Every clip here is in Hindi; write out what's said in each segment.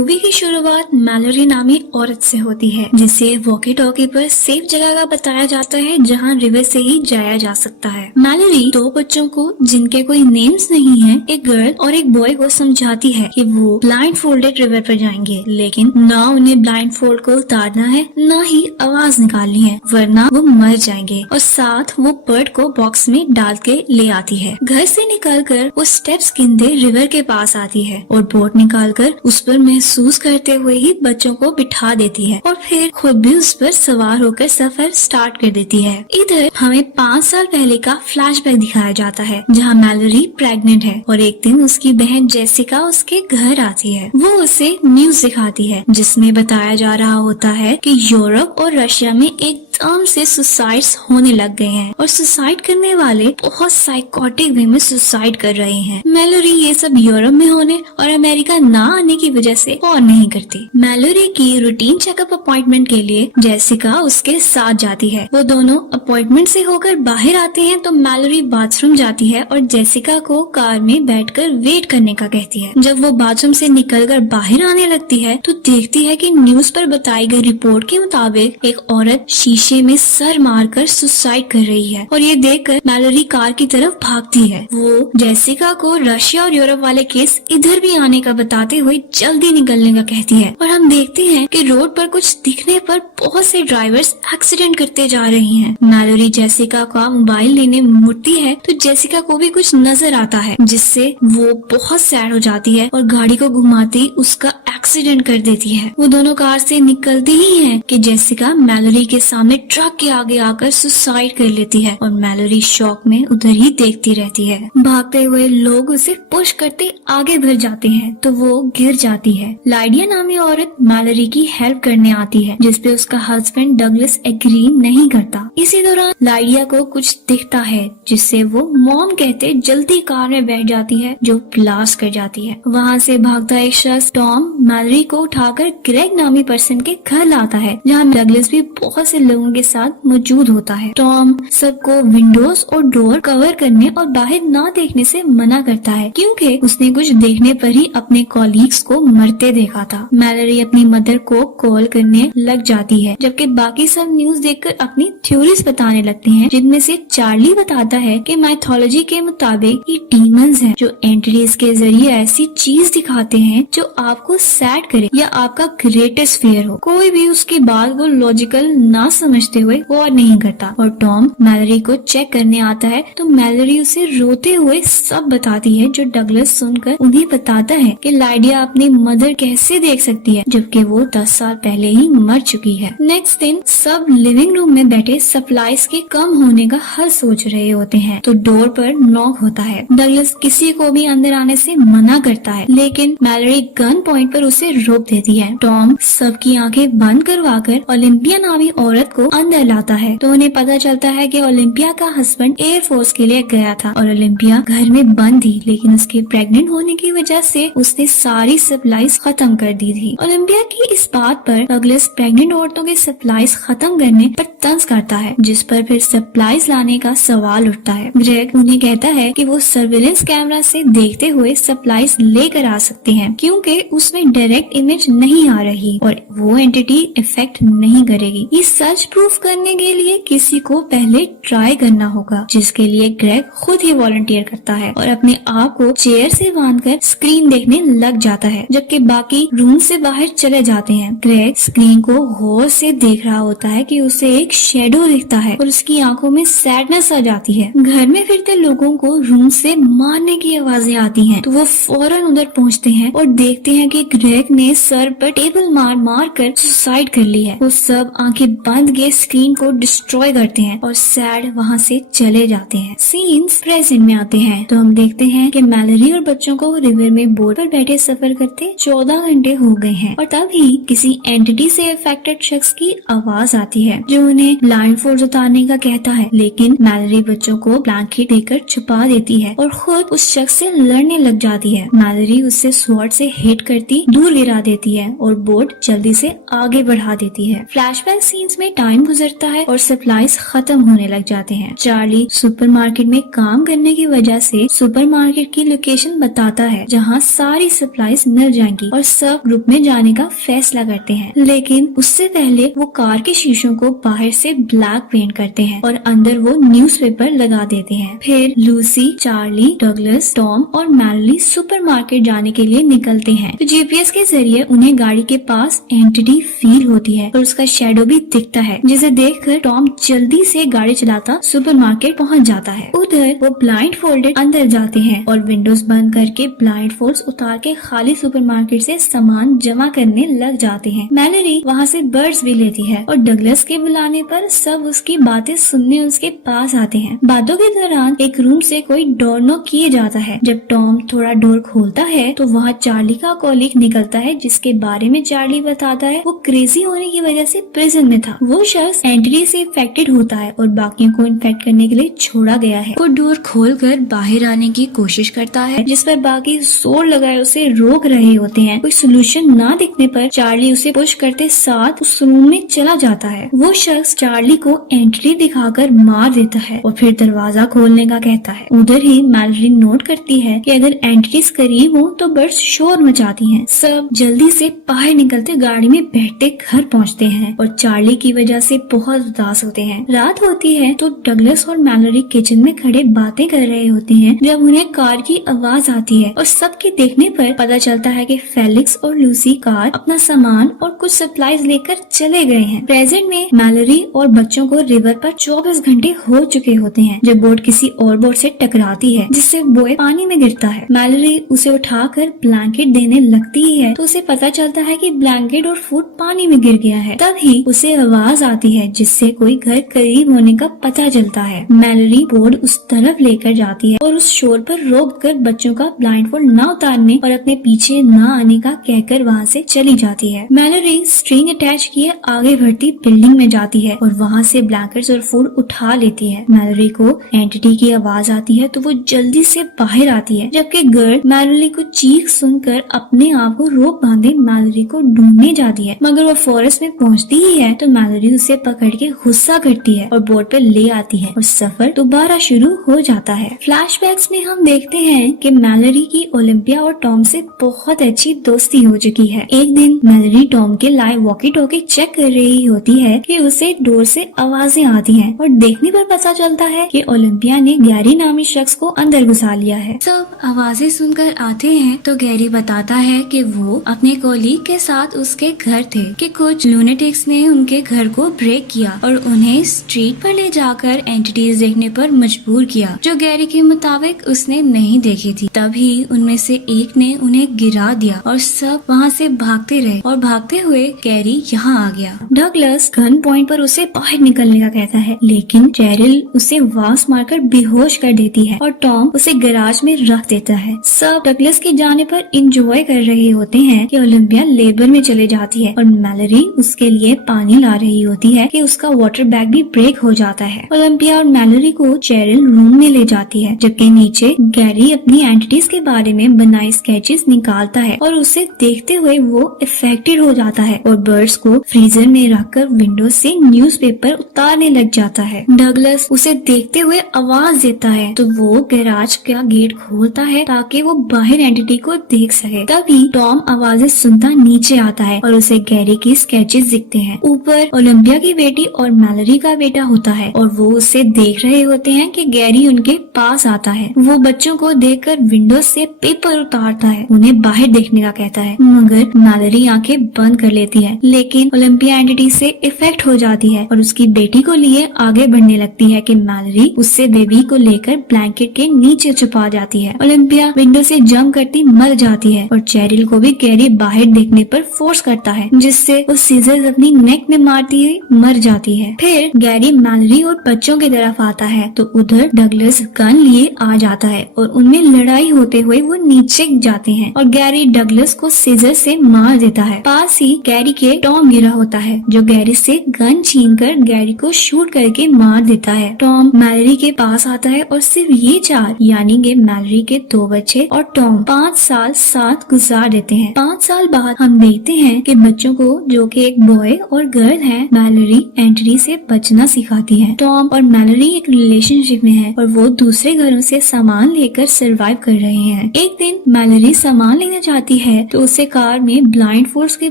मूवी की शुरुआत मैलोरी नामी औरत से होती है जिसे वॉकी टॉकी पर सेफ जगह का बताया जाता है जहां रिवर से ही जाया जा सकता है। मैलोरी दो बच्चों को जिनके कोई नेम्स नहीं है, एक गर्ल और एक बॉय को समझाती है कि वो ब्लाइंड फोल्डेड रिवर पर जाएंगे, लेकिन ना उन्हें ब्लाइंड फोल्ड को उतारना है न ही आवाज निकालनी है, वरना वो मर जाएंगे। और साथ वो बर्ड को बॉक्स में डाल के ले आती है। घर से निकलकर वो स्टेप्स गिनते रिवर के पास आती है और बोट निकालकर उस पर महसूस करते हुए ही बच्चों को बिठा देती है और फिर खुद भी उस पर सवार होकर सफर स्टार्ट कर देती है। इधर हमें 5 साल पहले का फ्लैशबैक दिखाया जाता है जहां मैलोरी प्रेग्नेंट है और एक दिन उसकी बहन जेसिका उसके घर आती है। वो उसे न्यूज दिखाती है जिसमें बताया जा रहा होता है कि यूरोप और रशिया में एकदम से सुसाइड्स होने लग गए हैं और सुसाइड करने वाले बहुत साइकोटिक वे में सुसाइड कर रहे हैं। मैलोरी ये सब यूरोप में होने और अमेरिका ना आने की वजह से और नहीं करती। मैलोरी की रूटीन चेकअप अपॉइंटमेंट के लिए जेसिका उसके साथ जाती है। वो दोनों अपॉइंटमेंट से होकर बाहर आते हैं तो मैलोरी बाथरूम जाती है और जेसिका को कार में बैठकर वेट करने का कहती है। जब वो बाथरूम से निकलकर बाहर आने लगती है तो देखती है कि न्यूज पर बताई गई रिपोर्ट के मुताबिक एक औरत शीशे में सर मारकर सुसाइड कर रही है और ये देखकर मैलोरी कार की तरफ भागती है। वो जेसिका को रशिया और यूरोप वाले केस इधर भी आने का बताते हुए जल्दी निकलने का कहती है और हम देखते हैं कि रोड पर कुछ दिखने पर बहुत से ड्राइवर्स एक्सीडेंट करते जा रही हैं। मैलोरी जेसिका का मोबाइल लेने मुड़ती है तो जेसिका को भी कुछ नजर आता है जिससे वो बहुत सैड हो जाती है और गाड़ी को घुमाती उसका एक्सीडेंट कर देती है। वो दोनों कार से निकलती ही हैं कि जेसिका मैलोरी के सामने ट्रक के आगे आकर सुसाइड कर लेती है और मैलोरी शॉक में उधर ही देखती रहती है। भागते हुए लोग उसे पुश करते आगे बढ़ जाते हैं तो वो गिर जाती है। लाइडिया नामी औरत मैलोरी की हेल्प करने आती है जिसपे उसका हस्बैंड डगलस एग्री नहीं करता। इसी दौरान लाइडिया को कुछ दिखता है जिससे वो मॉम कहते जल्दी कार में बैठ जाती है जो ब्लास्ट कर जाती है। वहाँ से भागता एक शख्स टॉम मैलोरी को उठाकर ग्रेग नामी पर्सन के घर लाता है जहाँ डगलस भी बहुत से लोगों के साथ मौजूद होता है। टॉम सबको विंडोज और डोर कवर करने और बाहर ना देखने से मना करता है क्योंकि उसने कुछ देखने पर ही अपने कॉलीग्स को मरते देखा था। मैलोरी अपनी मदर को कॉल करने लग जाती है जबकि बाकी सब न्यूज देखकर अपनी थ्योरीज बताने लगते हैं जिनमें से चार्ली बताता है कि माइथोलॉजी के मुताबिक ये डीमंस हैं जो एंटिटीज के जरिए ऐसी चीज दिखाते हैं जो आपको सैड करे या आपका ग्रेटेस्ट फियर हो। कोई भी उसकी बात को लॉजिकल ना समझते हुए और नहीं करता और टॉम मैलोरी को चेक करने आता है तो मैलोरी उसे रोते हुए सब बताती है जो डगलस सुनकर उन्हें बताता है कि लाइडिया अपनी मदर कैसे देख सकती है जबकि वो 10 साल पहले ही मर चुकी है। नेक्स्ट दिन सब लिविंग रूम में बैठे सप्लाईज के कम होने का हल सोच रहे होते हैं तो डोर पर नॉक होता है। डगलस किसी को भी अंदर आने से मना करता है लेकिन मैलोरी गन पॉइंट पर उसे रोक देती है। टॉम सबकी आंखें बंद करवाकर ओलिम्पिया नामी औरत को अंदर लाता है तो उन्हें पता चलता है कि ओलिम्पिया का हस्बैंड एयरफोर्स के लिए गया था और ओलिम्पिया घर में बंद थी लेकिन उसके प्रेग्नेंट होने की वजह से उसने सारी सप्लाईज खत्म कर दी थी। ओलिम्पिया की इस बात पर डगलस प्रेग्नेंट औरतों के सप्लाईज खत्म करने पर तंज करता है जिस पर फिर सप्लाईज लाने का सवाल उठता है। ग्रेग उन्हें कहता है कि वो सर्विलेंस कैमरा से देखते हुए सप्लाईज लेकर आ सकते हैं क्योंकि उसमें डायरेक्ट इमेज नहीं आ रही और वो एंटिटी इफेक्ट नहीं करेगी। ये सच प्रूफ करने के लिए किसी को पहले ट्राई करना होगा जिसके लिए ग्रेग खुद ही वॉलंटियर करता है और अपने आप को चेयर से बांधकर स्क्रीन देखने लग जाता है जबकि बाकी रूम से बाहर चले जाते हैं। ग्रेग स्क्रीन को गौर से देख रहा होता है कि उसे एक शेडो दिखता है और उसकी आंखों में सैडनेस आ जाती है। घर में फिरते लोगों को रूम से मारने की आवाजें आती हैं तो वो फौरन उधर पहुंचते हैं और देखते हैं कि ग्रेग ने सर पर टेबल मार मार कर सुसाइड कर ली है। वो सब आंखें बंद के स्क्रीन को डिस्ट्रॉय करते हैं और सैड वहाँ से चले जाते हैं। सीन्स प्रेजेंट में आते हैं तो हम देखते हैं कि मैलोरी और बच्चों को रिवर में बोट पर बैठे सफर करते 14 घंटे हो गए हैं और तभी किसी एंटिटी से अफेक्टेड शख्स की आवाज आती है जो उन्हें ब्लाइंड फोल्ड उतारने का कहता है लेकिन मैलोरी बच्चों को ब्लैंकेट देकर छुपा देती है और खुद उस शख्स से लड़ने लग जाती है। मैलोरी उससे स्वॉर्ड से हिट करती दूर गिरा देती है और बोट जल्दी से आगे बढ़ा देती है। फ्लैशबैक सीन्स में टाइम गुजरता है और सप्लाईज खत्म होने लग जाते हैं। चार्ली सुपरमार्केट में काम करने की वजह से सुपरमार्केट की लोकेशन बताता है जहाँ सारी सप्लाईज मिल जाएंगी और सब ग्रुप में जाने का फैसला करते हैं। लेकिन उससे पहले वो कार के शीशों को बाहर से ब्लैक पेंट करते हैं और अंदर वो न्यूज़पेपर लगा देते हैं। फिर लूसी, चार्ली, डगलस, टॉम और मैलरी सुपरमार्केट जाने के लिए निकलते हैं। तो जीपीएस के जरिए उन्हें गाड़ी के पास एंटिटी फील होती है और उसका शैडो भी दिखता है, जिसे देखकर टॉम जल्दी से गाड़ी चलाता सुपरमार्केट पहुंच जाता है। उधर वो ब्लाइंड फोल्डेड अंदर जाते हैं और विंडोज बंद करके ब्लाइंड फोल्ड्स उतार के खाली सुपरमार्केट से सामान जमा करने लग जाते हैं। मैलरी वहाँ से बर्ड्स भी लेती है और डगलस के बुलाने पर सब उसकी बातें सुनने उसके पास आते हैं। बातों के दौरान एक रूम से कोई डोर नॉक किए जाता है। जब टॉम थोड़ा डोर खोलता है तो वहाँ चार्ली का कॉलीग निकलता है, जिसके बारे में चार्ली बताता है वो क्रेजी होने की वजह से प्रिजन में था। वो शख्स एंटिटी से इन्फेक्टेड होता है और बाकियों को इन्फेक्ट करने के लिए छोड़ा गया है। वो डोर खोलकर बाहर आने की कोशिश करता है, जिस पर बाकी जोर लगाए उसे रोक रहे होते हैं। कोई सोल्यूशन ना दिखने पर चार्ली उसे पुश करते साथ उस रूम में चला जाता है। वो शख्स चार्ली को एंट्री दिखाकर मार देता है और फिर दरवाजा खोलने का कहता है। उधर ही मैलरी नोट करती है कि अगर एंट्रीज करीब हो तो बर्ड्स शोर मचाती हैं। सब जल्दी से बाहर निकलते गाड़ी में बैठते घर पहुंचते हैं और चार्ली की वजह से बहुत उदास होते हैं। रात होती है तो डगलस और मैलरी किचन में खड़े बातें कर रहे होते हैं जब उन्हें कार की आवाज आती है और सबके देखने पर पता चलता है कि फेलिक्स और लूसी कार अपना सामान और कुछ सप्लाईज लेकर चले गए हैं। प्रेजेंट में मैलरी और बच्चों को रिवर पर 24 घंटे हो चुके होते हैं जब बोट किसी और बोट से टकराती है, जिससे बॉय पानी में गिरता है। मैलरी उसे उठाकर ब्लैंकेट देने लगती ही है तो उसे पता चलता है कि ब्लैंकेट और फूड पानी में गिर गया है। तभी उसे आवाज आती है जिससे कोई घर करीब होने का पता चलता है। मैलरी बोर्ड उस तरफ लेकर जाती है और उस शोर पर रोककर बच्चों का ब्लाइंडफोल्ड न उतारने और अपने पीछे न आने का कहकर वहाँ से चली जाती है। मैलरी स्ट्रिंग अटैच किए आगे बढ़ती बिल्डिंग में जाती है और वहाँ से ब्लैंकेट्स और फूड उठा लेती है। मैलरी को एंटिटी की आवाज आती है तो वो जल्दी से बाहर आती है, जबकि गर्ल मैलरी को चीख सुनकर अपने आप को रोक बांधे मैलरी को ढूंढने जाती है। मगर वो फॉरेस्ट में पहुँचती ही है तो मैलरी उसे पकड़ के गुस्सा करती है और बोट पे ले आती है और सफर दोबारा शुरू हो जाता है। फ्लैशबैक्स में हम देखते हैं कि मैलरी की ओलंपिया और टॉम से बहुत अच्छी दोस्ती हो चुकी है। एक दिन मैलरी टॉम के लाइव वॉकी टॉकी चेक कर रही होती है कि उसे डोर से आवाजें आती हैं और देखने पर पता चलता है कि ओलंपिया ने गैरी नामी शख्स को अंदर घुसा लिया है। सब आवाजें सुनकर आते हैं तो गैरी बताता है कि वो अपने कोलीग के साथ उसके घर थे कि कुछ लूनेटिक्स ने उनके घर को ब्रेक किया और उन्हें स्ट्रीट पर ले जाकर एंटिटीज देखने पर मजबूर किया, जो गैरी के मुताबिक उसने नहीं देखी थी। तभी उनमें से एक ने उन्हें गिरा दिया और सब वहाँ से भागते रहे और भागते हुए गैरी यहाँ आ गया। डगलस गन पॉइंट पर उसे बाहर निकलने का कहता है, लेकिन चेरिल उसे वास मारकर बेहोश कर देती है और टॉम उसे गैराज में रख देता है। सब डगलस के जाने पर एंजॉय कर रहे होते हैं कि ओलंपिया लेबर में चले जाती है और मैलरी उसके लिए पानी ला रही होती है कि उसका वाटर बैग भी ब्रेक हो जाता है। ओलंपिया और मैलरी को चेरिल रूम में ले जाती है, जबकि नीचे गैरी अपनी एंटिटीज के बारे में बनाए स्केचेस निकालता है और उसे देखते हुए वो इफेक्टेड हो जाता है और बर्ड्स को फ्रीजर में रखकर विंडो से न्यूज़पेपर उतारने लग जाता है। डगलस उसे देखते हुए आवाज देता है तो वो गैराज का गेट खोलता है ताकि वो बाहर एंटिटी को देख सके। तभी टॉम आवाजें सुनता नीचे आता है और उसे गैरी की स्केचेस दिखते हैं। ऊपर ओलंपिया की बेटी और मैलरी का बेटा होता है और वो उसे देख रहे होते हैं कि गैरी उनके पास आता है। वो बच्चों को देखकर विंडो से पेपर उतारता है, उन्हें बाहर देखने का कहता है, मगर मैलरी आंखें बंद कर लेती है। लेकिन ओलंपिया एंटिटी से इफेक्ट हो जाती है और उसकी बेटी को लिए आगे बढ़ने लगती है कि मैलरी उससे बेबी को लेकर ब्लैंकेट के नीचे छुपा जाती है। ओलंपिया विंडो से जंप करती मर जाती है और चेरिल को भी गैरी बाहर देखने पर फोर्स करता है, जिससे वो सीजर्स अपनी नेक में मारती हुई मर जाती है। फिर गैरी मैलरी और बच्चों की तरफ आता है तो उधर डगलस गन लिए आ जाता है और उनमें लड़ाई होते हुए वो नीचे जाते हैं और गैरी डगलस को सीजर से मार देता है। पास ही गैरी के टॉम गिरा होता है जो गैरी से गन छीनकर गैरी को शूट करके मार देता है। टॉम मैलरी के पास आता है और सिर्फ ये चार यानी कि मैलरी के 2 बच्चे और टॉम 5 साल साथ गुजार देता जाते हैं। 5 साल बाद हम देखते हैं कि बच्चों को, जो कि एक बॉय और गर्ल है, मैलरी एंटिटी से बचना सिखाती है। टॉम और मैलरी एक रिलेशनशिप में है और वो दूसरे घरों से सामान लेकर सरवाइव कर रहे हैं। एक दिन मैलरी सामान लेना चाहती है तो उसे कार में ब्लाइंड फोर्स के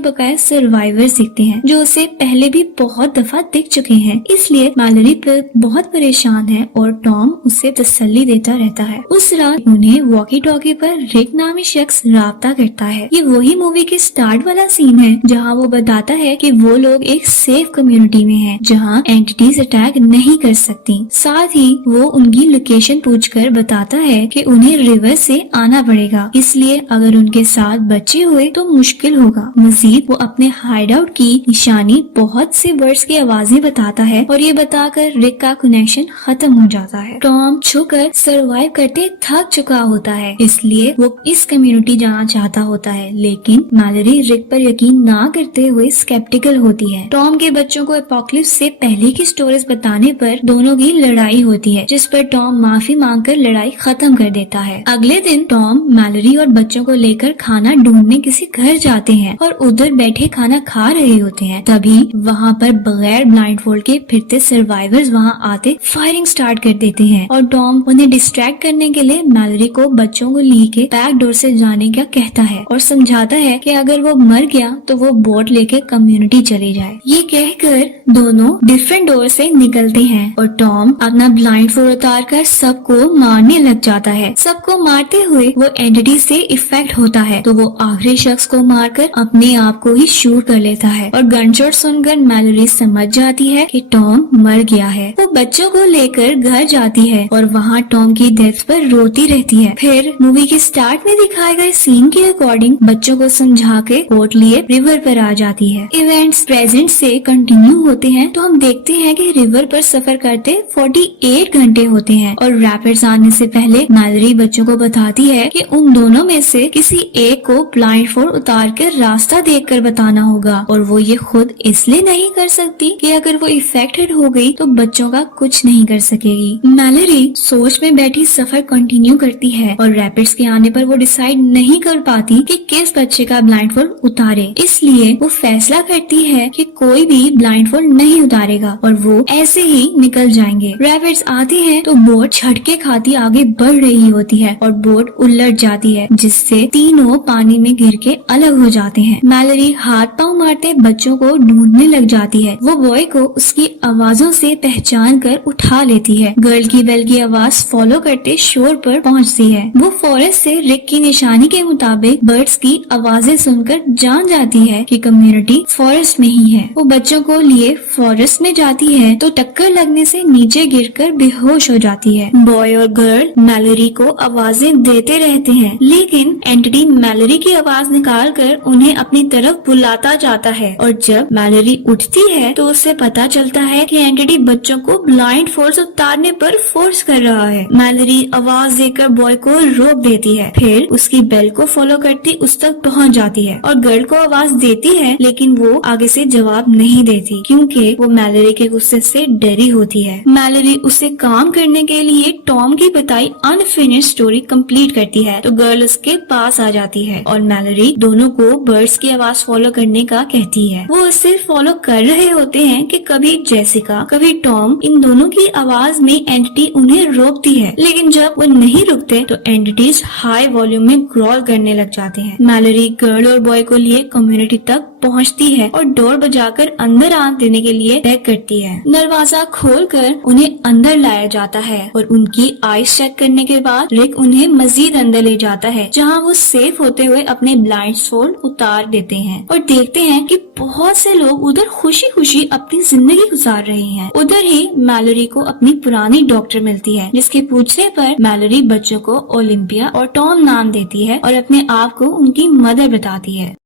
बकाया सर्वाइवर्स दिखते हैं, जो उसे पहले भी बहुत दफा दिख चुके हैं। इसलिए मैलरी पर बहुत परेशान है और टॉम उसे तसल्ली देता रहता है। उस रात उन्हें वॉकी टॉकी पर रिक नामी शख्स राब्ता करता है। ये वही मूवी के स्टार्ट वाला सीन है जहाँ वो बताता है कि वो लोग एक सेफ कम्युनिटी में हैं, जहाँ एंटिटीज अटैक नहीं कर सकती। साथ ही वो उनकी लोकेशन पूछकर बताता है कि उन्हें रिवर से आना पड़ेगा, इसलिए अगर उनके साथ बच्चे हुए तो मुश्किल होगा। मजीद वो अपने हाइड आउट की निशानी बहुत से बर्ड्स की आवाजें बताता है और ये बताकर रिक का कनेक्शन खत्म हो जाता है। टॉम छुकर सरवाइव करते थक चुका होता है, इसलिए वो इस कम्युनिटी जाना चाहता होता है, लेकिन मैलरी रिक पर यकीन ना करते हुए स्केप्टिकल होती है। टॉम के बच्चों को एपोकलिप्स से पहले की स्टोरीज बताने पर दोनों की लड़ाई होती है, जिस पर टॉम माफी मांगकर लड़ाई खत्म कर देता है। अगले दिन टॉम मैलरी और बच्चों को लेकर खाना ढूंढने किसी घर जाते हैं और उधर बैठे खाना खा रहे होते हैं। तभी वहाँ पर बगैर ब्लाइंडफोल्ड के फिरते सर्वाइवर्स वहाँ आते फायरिंग स्टार्ट कर देते हैं और टॉम उन्हें डिस्ट्रैक्ट करने के लिए मैलरी को बच्चों को लेके बैक डोर से जाने का कहता है और समझाता है कि अगर वो मर गया तो वो बोट लेके कम्युनिटी चली जाए। ये कहकर दोनों डिफरेंट डोर से निकलते हैं और टॉम अपना ब्लाइंडफोल्ड उतार कर सबको मारने लग जाता है। सबको मारते हुए वो एंटिटी से इफेक्ट होता है तो वो आखिरी शख्स को मारकर अपने आप को ही शूट कर लेता है और गनशॉट सुनकर मैलरी समझ जाती है कि टॉम मर गया है। वो बच्चों को लेकर घर जाती है और वहाँ टॉम की डेथ पर रोती रहती है। फिर मूवी के स्टार्ट में दिखाए गए सीन के अकॉर्डिंग बच्चों को समझा के बोट लिए रिवर पर आ जाती है। इवेंट्स प्रेजेंट से कंटिन्यू होते हैं तो हम देखते हैं कि रिवर पर सफर करते 48 घंटे होते हैं और रैपिड्स आने से पहले मैलरी बच्चों को बताती है कि उन दोनों में से किसी एक को ब्लाइंडफोल्ड उतार कर रास्ता देखकर बताना होगा और वो ये खुद इसलिए नहीं कर सकती कि अगर वो इफेक्टेड हो गई तो बच्चों का कुछ नहीं कर सकेगी। मैलरी सोच में बैठी सफर कंटिन्यू करती है और रैपिड्स के आने पर वो डिसाइड नहीं कर पाती कि किस बच्चे का ब्लाइंडफोल्ड उतारे, इसलिए वो फैसला करती है कि कोई भी ब्लाइंडफोल्ड नहीं उतारेगा और वो ऐसे ही निकल जाएंगे। रैपिड्स आते हैं तो बोट झटके खाती आगे बढ़ रही होती है और बोट उलट जाती है, जिससे तीनों पानी में गिर के अलग हो जाते हैं। मैलरी हाथ पांव मारते बच्चों को ढूंढने लग जाती है। वो बॉय को उसकी आवाजों से पहचान कर उठा लेती है। गर्ल की बेल की आवाज फॉलो करते शोर पर पहुंचती है। वो फॉरेस्ट से रिक की निशानी के मुताबिक बर्ड्स की आवाजें सुनकर जान जाती है कि कम्युनिटी फॉरेस्ट में ही है। वो बच्चों को लिए फॉरेस्ट में जाती है तो टक्कर लगने से नीचे गिरकर बेहोश हो जाती है। बॉय और गर्ल मैलरी को आवाजें देते रहते हैं, लेकिन एंटिटी मैलरी की आवाज निकाल कर उन्हें अपनी तरफ बुलाता जाता है और जब मैलरी उठती है तो उसे पता चलता है कि एंटिटी बच्चों को ब्लाइंड फोर्स उतारने पर फोर्स कर रहा है। मैलरी आवाज देकर बॉय को रोक देती है, फिर उसकी बेल को फॉलो करती उस तक पहुंच जाती है और गर्ल को आवाज देती है, लेकिन वो आगे से जवाब नहीं देती क्योंकि वो मैलरी के गुस्से से डरी होती है। मैलरी उसे काम करने के लिए टॉम की बताई अनफिनिश्ड स्टोरी कंप्लीट करती है तो गर्ल उसके पास आ जाती है और मैलरी दोनों को बर्ड्स की आवाज फॉलो करने का कहती है। वो उसे फॉलो कर रहे होते हैं कि कभी जेसिका कभी टॉम, इन दोनों की आवाज में एंटिटी उन्हें रोकती है, लेकिन जब वो नहीं रुकते तो एंटिटीज हाई वॉल्यूम में ग्रॉल करने लग जाते हैं। मैलरी गर्ल और बॉय को लिए कम्युनिटी तक पहुंचती है और डोर बजाकर अंदर आने देने के लिए बैक करती है। दरवाजा खोलकर उन्हें अंदर लाया जाता है और उनकी आईज चेक करने के बाद रिक उन्हें मजीद अंदर ले जाता है, जहां वो सेफ होते हुए अपने ब्लाइंडफोल्ड उतार देते हैं और देखते हैं कि बहुत से लोग उधर खुशी खुशी अपनी जिंदगी गुजार रहे हैं। उधर ही मैलरी को अपनी पुरानी डॉक्टर मिलती है, जिसके पूछने पर मैलरी बच्चों को ओलिम्पिया और टॉम नाम देती है और अपने आप को उनकी मदर बताती है।